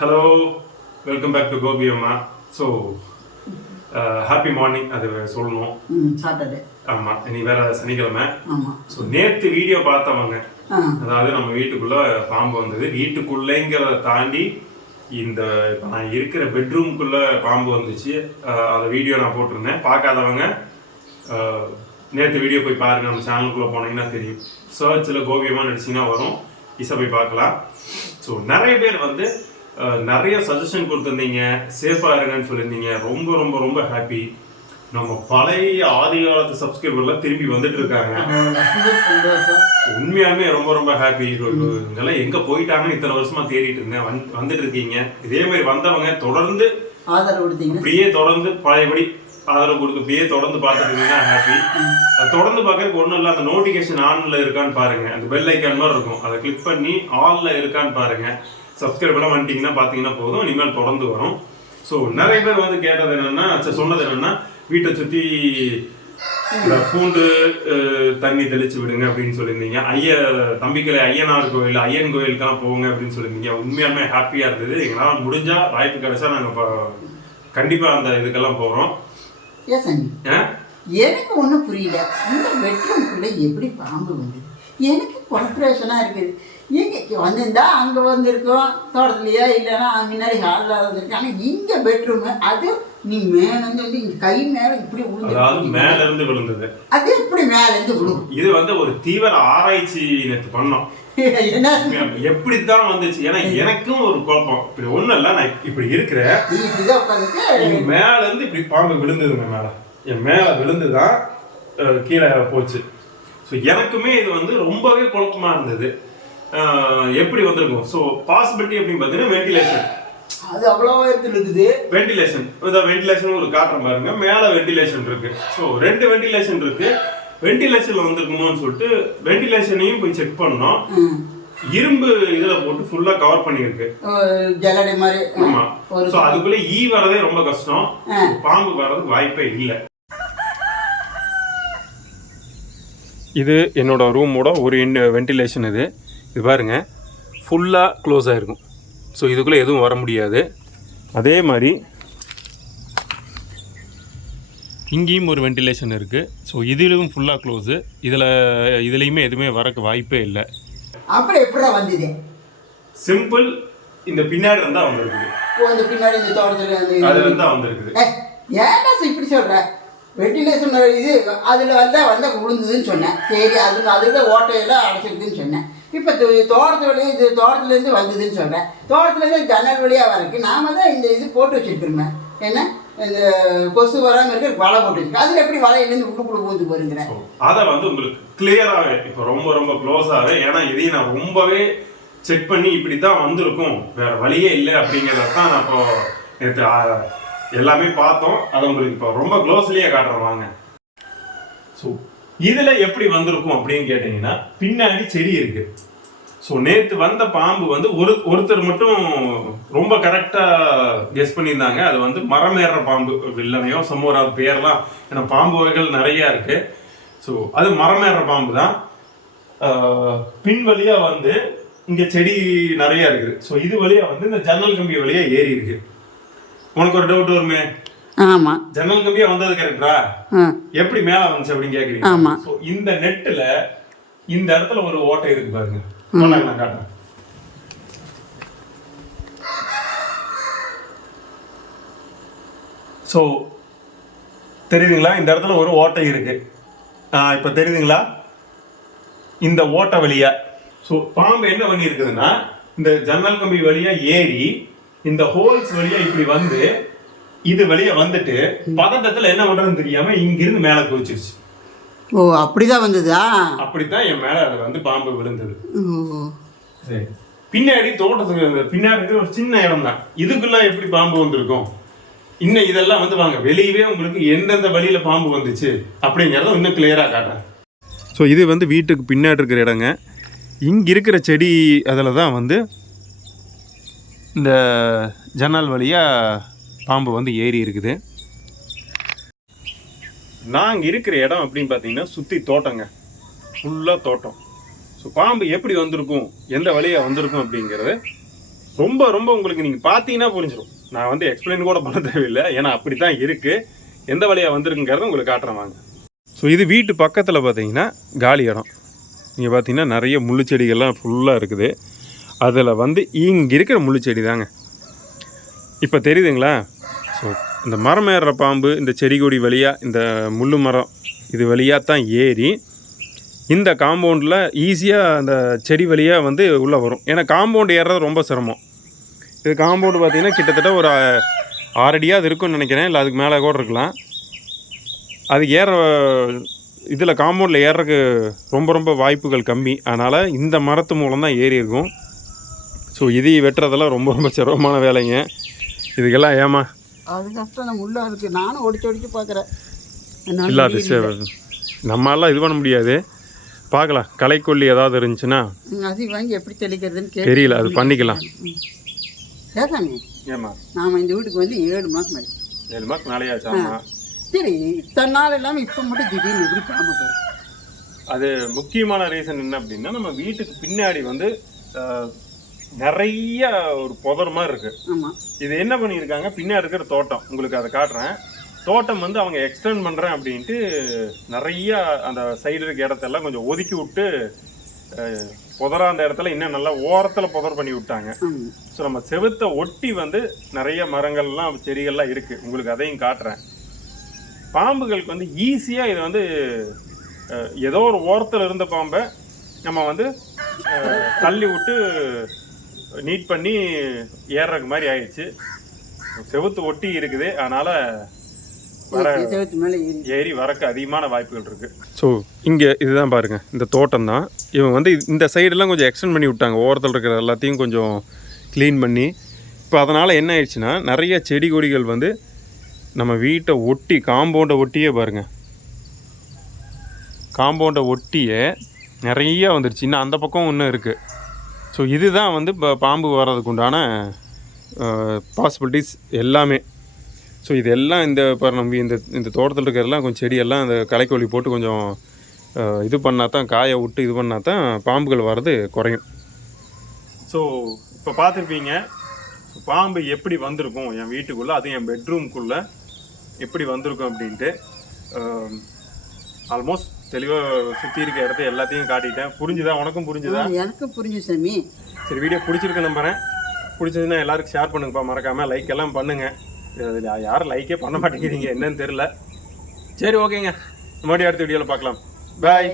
Hello, welcome back to Gopi Amma. So happy morning அது சொல்லணும். Saturday. ஆமாம், இனி வேற சனிக்கிழமை. ஆமாம். ஸோ நேற்று வீடியோ பார்த்தவங்க, அதாவது நம்ம வீட்டுக்குள்ளே பாம்பு வந்தது. வீட்டுக்குள்ளேங்கிறத தாண்டி இந்த இப்போ நான் இருக்கிற பெட்ரூம்குள்ளே பாம்பு வந்துச்சு. அந்த வீடியோ நான் போட்டிருந்தேன். பார்க்காதவங்க நேற்று வீடியோ போய் பாருங்கள். நம்ம சேனலுக்குள்ளே போனீங்கன்னா தெரியும். சர்ச்சில் கோபியமாக நடிச்சிங்கன்னா வரும். இசை போய் பார்க்கலாம். ஸோ நிறைய பேர் வந்து நிறைய சஜஷன் கொடுத்துருந்தீங்க, சேஃபாக இருங்கன்னு சொல்லியிருந்தீங்க. ரொம்ப ரொம்ப ரொம்ப ஹாப்பி. நம்ம பழைய ஆதி காலத்து சப்ஸ்கிரைபர்லாம் திரும்பி வந்துட்டு இருக்காங்க. உண்மையாலுமே ரொம்ப ரொம்ப ஹாப்பி. இதெல்லாம் எங்கே போயிட்டாங்கன்னு இத்தனை வருஷமா தேடிட்டு இருந்தேன். வந்துட்டு இருக்கீங்க. இதே மாதிரி வந்தவங்க தொடர்ந்து ஆதரவு கொடுத்தீங்க. இப்படியே தொடர்ந்து பழையபடி ஆதரவு கொடுத்து இப்படியே தொடர்ந்து பார்த்துட்டு இருந்தீங்கன்னா ஹாப்பி. தொடர்ந்து பார்க்கறதுக்கு ஒன்றும் இல்லை, அந்த நோட்டிஃபிகேஷன் ஆன்ல இருக்கான்னு பாருங்க. அந்த பெல் ஐக்கான் மாதிரி இருக்கும், அதை கிளிக் பண்ணி ஆல்ல இருக்கான்னு பாருங்க. சப்ஸ்கிரைப் எல்லாம் வந்துட்டீங்கன்னா பார்த்தீங்கன்னா போதும், இனிமேல் தொடர்ந்து வரும். ஸோ நிறைய பேர் வந்து கேட்டது என்னன்னா, சொன்னது என்னன்னா, வீட்டை சுற்றி பூண்டு தண்ணி தெளிச்சு விடுங்க அப்படின்னு சொல்லியிருந்தீங்க. தம்பிக்கலை ஐயனார் கோயில், ஐயன் கோயிலுக்கெல்லாம் போங்க அப்படின்னு சொல்லியிருந்தீங்க. உண்மையாலுமே ஹாப்பியாக இருந்தது. எங்களால் முடிஞ்சா வாய்ப்பு கிடைச்சா நாங்கள் கண்டிப்பாக அந்த இதுக்கெல்லாம் போகிறோம். எனக்கு ஒன்றும் புரியல, இந்த பெட்ரூம்குள்ள எப்படி பாம்பு வந்தது? எனக்கு கான்ஃபிரேஷனாக இருக்குது. எங்கே வந்திருந்தா அங்கே வந்திருக்கோம் தோட்டத்துலையா, இல்லைன்னா முன்னாடி ஹாலில் வந்திருக்கேன். ஆனால் இங்கே பெட்ரூமு, அது நீ மேலேருந்து வந்து இங்கே கை மேலே இப்படி விழுந்து, மேலேருந்து விழுந்தது. அது எப்படி மேலேருந்து விழுவும்? இது வந்து ஒரு தீவிர ஆராய்ச்சி நேற்று பண்ணோம். எப்படித்தான் வந்துச்சு? ஏன்னா எனக்கும் ஒரு குழப்பம். இப்படி ஒன்றும் இல்லை, நான் இப்படி இருக்கிறேன், மேல இருந்து இப்படி பாம்பு விழுந்ததுங்க. மேலே என் மேலே விழுந்துதான் கீழே போச்சு. ஸோ எனக்குமே இது வந்து ரொம்பவே குழப்பமா இருந்தது. எப்படி வந்திருக்கும்? ஸோ பாசிபிலிட்டி அப்படின்னு பார்த்தீங்கன்னா வென்டிலேஷன், அது அவ்வளோ இருக்குது. வென்டிலேஷன் ஒரு காட்டுற பாருங்க, மேலே வென்டிலேஷன் இருக்கு. ஸோ 2 வென்டிலேஷன் இருக்கு. வென்டிலேஷன்ல வந்திருக்குமோன்னு சொல்லிட்டு வென்டிலேஷனையும் போய் செக் பண்ணோம். இரும்பு இதுல போட்டு ஃபுல்லா கவர் பண்ணிருக்கு, ஜல்லடை மாதிரி. ஆமா. ஸோ அதுக்குள்ள வரதே ரொம்ப கஷ்டம். பாம்பு வர்றதுக்கு வாய்ப்பே இல்லை. இது என்னோட ரூமோட ஒரு வென்டிலேஷன். இது பாருங்க, ஃபுல்லாக க்ளோஸ் ஆகிருக்கும். ஸோ இதுக்குள்ளே எதுவும் வர முடியாது. அதே மாதிரி இங்கேயும் ஒரு வென்டிலேஷன் இருக்குது. ஸோ இதிலும் ஃபுல்லாக க்ளோஸு. இதுலேயுமே எதுவுமே வரக்கு வாய்ப்பே இல்லை. அப்புறம் எப்படி வந்தது? சிம்பிள், இந்த பின்னாடி இருந்தால் வந்துருக்குது. இந்த பின்னாடி இந்த தோட்டத்தில் அது இருந்தால் வந்துருக்குது. ஏன்னா இப்படி சொல்கிற? வென்டிலேஷன் இது அதில் வந்தால் விழுந்ததுன்னு சொன்னேன். சரி, அதில் ஓட்டையெல்லாம் அடைச்சிருக்குன்னு சொன்னேன். இப்போ தோட்டத்து வழியாக இது தோட்டத்துலேருந்து வந்ததுன்னு சொல்கிறேன். தோட்டத்துலேருந்து ஜன்னல் வழியாக வரக்கு நாம தான் இந்த இது போட்டு வச்சுருக்கோமே, என்ன இந்த கொசு வராமல் இருக்க வலை போட்டு வச்சுருக்கேன். அதில் எப்படி வலையிலேருந்து உள்ளுக்குள்ள பூந்து போயிருங்கிறேன். அதை வந்து உங்களுக்கு கிளியராகவே இப்போ ரொம்ப ரொம்ப க்ளோஸாகவே, ஏன்னா இதையும் நான் ரொம்பவே செக் பண்ணி இப்படி தான் வந்திருக்கும், வேறு வழியே இல்லை அப்படிங்கிறத தான் நான் இப்போ நேற்று எல்லாமே பார்த்தோம். அதை உங்களுக்கு இப்போ ரொம்ப க்ளோஸ்லேயே காட்டுறேன் வாங்க. ஸோ இதில் எப்படி வந்திருக்கும் அப்படின்னு கேட்டிங்கன்னா, பின்னாடி செடி இருக்கு. ஸோ நேற்று வந்த பாம்பு வந்து ஒருத்தர் மட்டும் ரொம்ப கரெக்டாக கெஸ் பண்ணியிருந்தாங்க. அது வந்து மரம் ஏறுற பாம்பு, வில்லனையோ சம்மோராது பேர்லாம், ஏன்னா பாம்பு வகைகள் நிறையா இருக்கு. ஸோ அது மரம் ஏறுற பாம்பு தான். பின் வழியாக வந்து இங்கே செடி நிறையா இருக்குது. ஸோ இது வழியாக வந்து இந்த ஜன்னல் கம்பி வழியாக ஏறி இருக்கு. உனக்கு ஒரு டவுட் வருமே, ஆமா, ஜன்னல் கம்பியா வந்தது கரெக்டா, எப்படி மேல வந்துச்சு அப்படின்னு கேக்குறீங்க. ஆமா. சோ இந்த நெட்ல இந்த இடத்துல ஒரு ஓட்டை இருக்கு பாருங்க, நான் காட்டுறேன். சோ தெரியுதுங்களா? இந்த இடத்துல ஒரு ஓட்டை இருக்கு. இப்ப தெரியுதுங்களா? இந்த ஓட்டை வழியா சோ பாம்பு என்ன பண்ணி இருக்குதுன்னா, இந்த ஜன்னல் கம்பி வழியா ஏறி இந்த ஹோல்ஸ் வழியா இப்படி வந்து இது வழியா வந்துட்டு பதட்டத்துல என்ன பண்றதுன்னு தெரியாம இங்கிருந்து மேல குதிச்சிருச்சு. ஓ, அப்படிதான் வந்ததா? அப்படித்தான் என் மேல அது வந்து பாம்பு விழுந்தது. சரி, பின்னாடி தோட்டத்துக்கு பின்னாடி ஒரு சின்ன இடம் தான், இதுக்குள்ள எப்படி பாம்பு வந்திருக்கும்? இன்னும் இதெல்லாம் வந்து வாங்க வெளியவே உங்களுக்கு எந்தெந்த வழியில பாம்பு வந்துச்சு அப்படிங்கிறத இன்னும் கிளியரா காட்டுறேன். ஸோ இது வந்து வீட்டுக்கு பின்னாடி இருக்கிற இடங்க. இங்க இருக்கிற செடி அதில் தான் வந்து இந்த ஜன்னல் வழியாக பாம்பு வந்து ஏறி இருக்குது. நாங்கள் இருக்கிற இடம் அப்படின்னு பார்த்தீங்கன்னா சுற்றி தோட்டங்க, ஃபுல்லாக தோட்டம். ஸோ பாம்பு எப்படி வந்திருக்கும், எந்த வழியாக வந்திருக்கும் அப்படிங்கிறத ரொம்ப ரொம்ப உங்களுக்கு நீங்கள் பார்த்தீங்கன்னா புரிஞ்சிடும். நான் வந்து எக்ஸ்பிளைன் கூட பண்ண தேவையில்லை, ஏன்னா அப்படி தான் இருக்குது. எந்த வழியாக வந்திருக்குங்கிறத உங்களுக்கு காட்டுறேன் வாங்க. ஸோ இது வீட்டு பக்கத்தில் பார்த்தீங்கன்னா காலி இடம். இங்கே பார்த்தீங்கன்னா நிறைய முள்ளு செடிகள்லாம் ஃபுல்லாக இருக்குது. அதில் வந்து இங்கே இருக்கிற முள்ளு செடி தாங்க இப்போ தெரியுதுங்களா. ஸோ இந்த மரம் ஏறுற பாம்பு இந்த செடி கொடி வழியாக, இந்த முள்ளு மரம் இது வழியாக தான் ஏறி இந்த காம்பவுண்டில் ஈஸியாக அந்த செடி வழியாக வந்து உள்ளே வரும். ஏன்னா காம்பவுண்டு ஏறுறது ரொம்ப சிரமம். இது காம்பவுண்டு பார்த்திங்கன்னா கிட்டத்தட்ட ஒரு 6 அடியாக இருக்குன்னு நினைக்கிறேன், இல்லை அதுக்கு மேலே கூட இருக்கலாம். அது ஏற இதில் காம்பவுண்டில் ஏறக்கு ரொம்ப ரொம்ப வாய்ப்புகள் கம்மி. அதனால் இந்த மரத்து மூலம் தான் ஏறி இருக்கும். ஸோ இது வெட்டுறதெல்லாம் ரொம்ப ரொம்ப சிரமமான வேலைங்க. இதுக்கெல்லாம் ஏமா அது கஷ்டம். நம்ம உள்ளே இருக்குது, நானும் ஒடிச்சு பார்க்குறேன். இல்லை அது நம்மளால இது பண்ண முடியாது. பார்க்கலாம், களைக்கொல்லி ஏதாவது இருந்துச்சுன்னா அது வாங்கி எப்படி தெளிக்கிறதுன்னு தெரியல, அது பண்ணிக்கலாம். ஏதாங்க ஏமா நாம் இந்த வீட்டுக்கு வந்து 7 மாதம் ஆச்சு. 7 மாதம் நாளையா ஆச்சாமா? சரி, இத்தனை நாள் இல்லாமல் இப்போ மட்டும் திடீர்னு எப்படி பாம்பு பாரு. அது முக்கியமான ரீசன் என்ன அப்படின்னா, நம்ம வீட்டுக்கு பின்னாடி வந்து நிறைய ஒரு புதர் மாதிரி இருக்கு. ஆமாம். இது என்ன பண்ணியிருக்காங்க, பின்னாடி இருக்கிற தோட்டம் உங்களுக்கு அதை காட்டுறேன். தோட்டம் வந்து அவங்க எக்ஸ்டெண்ட் பண்ணுறேன் அப்படின்ட்டு நிறைய அந்த சைடு இருக்க இடத்தெல்லாம் கொஞ்சம் ஒதுக்கி விட்டு புதரா அந்த இடத்துல இன்னும் நல்லா ஓரத்தில் புதர் பண்ணி விட்டாங்க. ஸோ நம்ம செவுத்தை ஒட்டி வந்து நிறைய மரங்கள்லாம் செடிகள்லாம் இருக்குது, உங்களுக்கு அதையும் காட்டுறேன். பாம்புகளுக்கு வந்து ஈஸியாக இது வந்து ஏதோ ஒரு ஓரத்தில் இருந்த பாம்பை நம்ம வந்து தள்ளி விட்டு நீட் பண்ணி ஏறுறதுக்கு மாதிரி ஆயிடுச்சு. செவுத்து ஒட்டி இருக்குது, அதனால் ஏறி வரக்கு அதிகமான வாய்ப்புகள் இருக்குது. ஸோ இங்கே இதுதான் பாருங்கள், இந்த தோட்டம் தான். இவங்க வந்து இந்த சைடெல்லாம் கொஞ்சம் எக்ஸ்டெண்ட் பண்ணி விட்டாங்க, ஓரத்தில் இருக்கிற எல்லாத்தையும் கொஞ்சம் க்ளீன் பண்ணி. இப்போ அதனால் என்ன ஆயிடுச்சுன்னா, நிறைய செடி கொடிகள் வந்து நம்ம வீட்டை ஒட்டி காம்பவுண்டை ஒட்டியே பாருங்கள், காம்பவுண்டை ஒட்டியே நிறைய வந்துருச்சு. இன்னும் அந்த பக்கம் இன்னும் இருக்குது. ஸோ இதுதான் வந்து இப்போ பாம்பு வர்றதுக்கு உண்டான பாசிபிலிட்டிஸ் எல்லாமே. ஸோ இதெல்லாம் இந்த இப்போ நம்ம இந்த தோட்டத்தில் இருக்கிறதெல்லாம் கொஞ்சம் செடியெல்லாம் அந்த களைக்கொல்லி போட்டு கொஞ்சம் இது பண்ணால் தான், காய விட்டு இது பண்ணால் தான் பாம்புகள் வர்றது குறையும். ஸோ இப்போ பார்த்துருப்பீங்க, ஸோ பாம்பு எப்படி வந்திருக்கும் என் வீட்டுக்குள்ளே, அதுவும் என் பெட்ரூம்குள்ளே எப்படி வந்திருக்கும் அப்படின்ட்டு. ஆல்மோஸ்ட் தெளிவாக சுற்றி இருக்க இடத்த எல்லாத்தையும் காட்டிட்டேன். புரிஞ்சுதா? உனக்கும் புரிஞ்சுதா? எனக்கும் புரிஞ்சு சாமி. சரி, வீடியோ பிடிச்சிருக்கு நம்புறேன். பிடிச்சதுன்னா எல்லாருக்கும் ஷேர் பண்ணுங்கப்பா, மறக்காமல் லைக் எல்லாம் பண்ணுங்கள். இதில் யாரும் லைக்கே பண்ண மாட்டேங்கிறீங்க, என்னன்னு தெரில. சரி, ஓகேங்க, மறுபடியும் அடுத்த வீடியோவில் பார்க்கலாம். பாய்.